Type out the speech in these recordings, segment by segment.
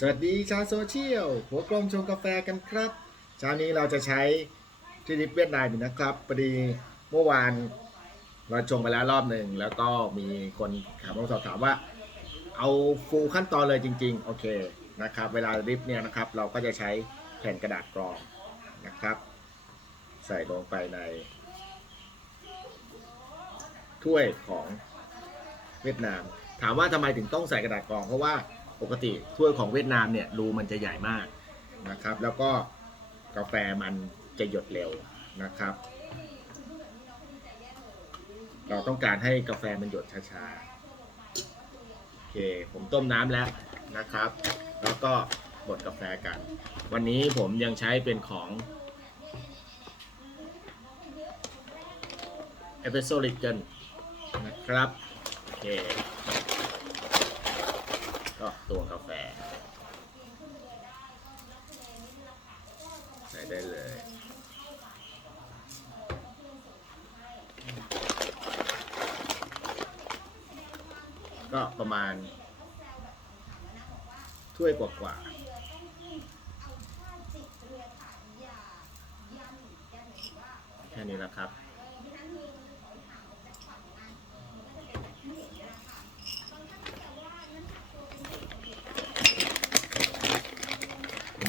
สวัสดีชาวโซเชียล หัวกลมชงกาแฟกันครับ เช้านี้เราจะใช้ทริปเวียดนามนะครับพอดีเมื่อวานเราชงไปแล้วรอบหนึ่งแล้วก็มีคนถามมาสอบถามว่า เอาฟูลขั้นตอนเลยจริง ๆ โอเคนะครับ เวลาดริปเนี่ยนะครับเราก็จะใช้แผ่นกระดาษกรองนะครับ ใส่ลงไปใน ถ้วยของเวียดนาม ถามว่าทำไมถึงต้องใส่กระดาษกรอง เพราะว่า ปกติถ้วยของเวียดนามเนี่ยรูมันจะใหญ่มากนะครับ แล้วก็กาแฟมันจะหยดเร็วนะครับ เราต้องการให้กาแฟมันหยดช้าๆโอเคผมต้มน้ำแล้วนะครับ แล้วก็บดกาแฟกัน วันนี้ผมยังใช้เป็นของ e s p r e s s o l i g e n นะครับโอเค ก็ตัวกาแฟ ใส่ได้เลย ก็ประมาณ ถ้วยกว่าๆแค่นี้นะครับ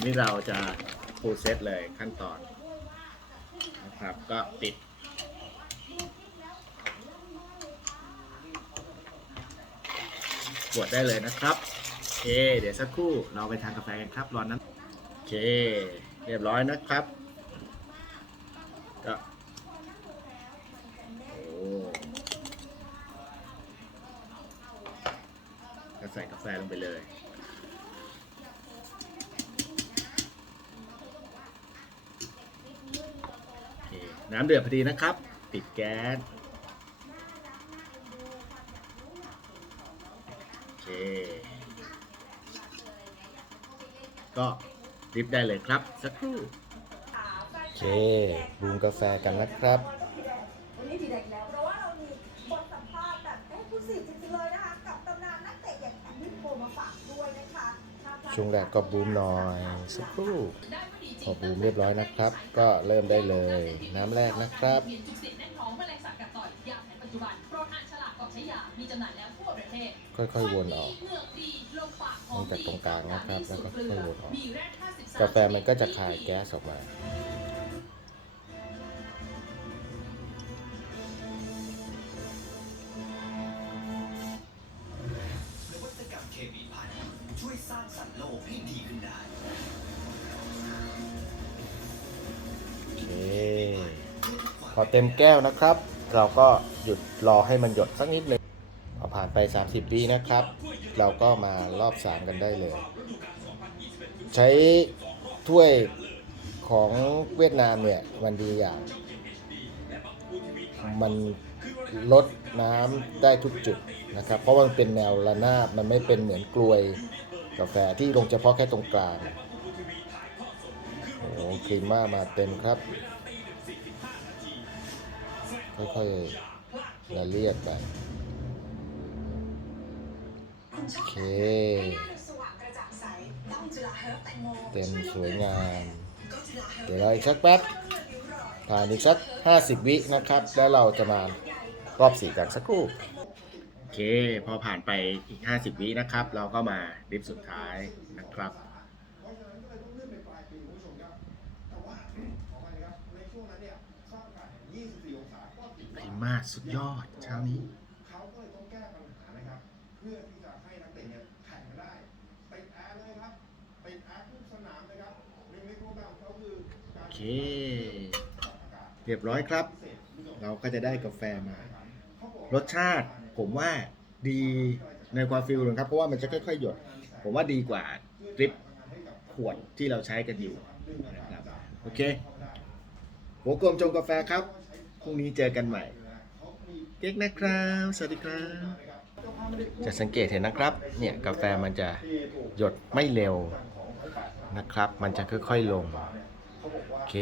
นี้เราจะฟูลเซตเลยขั้นตอนนะครับ ก็ปิด กดได้เลยนะครับโอเค เดี๋ยวสักครู่เราไปทานกาแฟกันครับ รอนนั้นโอเค เรียบร้อยนะครับ ก็โอ้ก็ใส่กาแฟลงไปเลย น้ำเดือดพอดีนะครับ ปิดแก๊สโอเคก็ดริฟได้เลยครับ สักครู่ โอเคปรุงกาแฟกันนะครับ วันนี้ดีเด็กแล้ว เพราะว่าเรามีบทสัมภาษณ์แบบเอ็กซ์คลูซีฟจริงๆเลยนะคะ กับตำนานนักเตะอย่างแอนนี่โคมาฝากด้วยนะคะห้ามพลาดช่วงแรกก็บูมหน่อย สักครู่ พอบูมเรียบร้อยนะครับ ก็เริ่มได้เลยน้ำแรกนะครับกเสียดแน่นท้องแมลงสาบกัดต่อยยาแผนปัจจุบันโปรดอ่านฉลากก่อนใช้ยามีจำหน่ายแล้วทั่วประเทศค่อยๆวนออกเหงือกดีลมปากตรงกลางนะครับ แล้วก็ค่อยๆวนออก กาแฟมันก็จะคายแก๊สออกมาช่วยสร้างสรรค์โลกให้ดีขึ้นได้ อเต็มแก้วนะครับ เราก็หยุดรอให้มันหยดสักนิดหนึ่งพอผ่านไป 30วินะครับ เราก็มารอบ 3 กันได้เลย ใช้ถ้วยของเวียดนามเนี่ยมันดีอย่าง มันลดน้ำได้ทุกจุดนะครับ เพราะมันเป็นแนวระนาบมันไม่เป็นเหมือนกลวยกาแฟที่ลงเฉพาะแค่ตรงกลางโอ้โหครีมมามาเต็มครับ ค่อยๆละเลียดไป โอเค เต็มสวยงาม เดี๋ยวเราอีกสักแป๊บผ่านอีกสัก 50 วินะครับ แล้วเราจะมารอบสี่กันสักครู่ โอเค พอผ่านไปอีก 50 วินะครับ เราก็มาดริฟสุดท้ายนะครับพริ มาสุดยอดเช้านี้ เขาก็เลยต้องแก้ปัญหานะครับ เพื่อที่จะให้นักเตะเนี่ยแข่งกันได้ติดแอร์เลยครับติดแอร์ทุกสนามเลยครับหนึ่งในโครงการของเขาคือการโอเค เรียบร้อยครับ เราก็จะได้กาแฟมา รสชาติผมว่าดีในความฟิลนะครับ เพราะว่ามันจะค่อย ๆ หยด ผมว่าดีกว่าดริปขวดที่เราใช้กันอยู่นะครับโอเค หัวกลมจงกาแฟครับ พรุ่งนี้เจอกันใหม่ เก๊กนะครับ สวัสดีครับ จะสังเกตเห็นนะครับ เนี่ยกาแฟมันจะหยดไม่เร็วนะครับ มันจะค่อยๆลง โอเค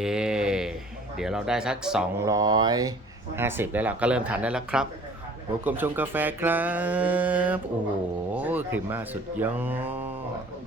เดี๋ยวเราได้สัก 250 แล้วเราก็เริ่มทานได้แล้วครับหัวกลมชงกาแฟครับ โอ้โหครีมมาสุดยอด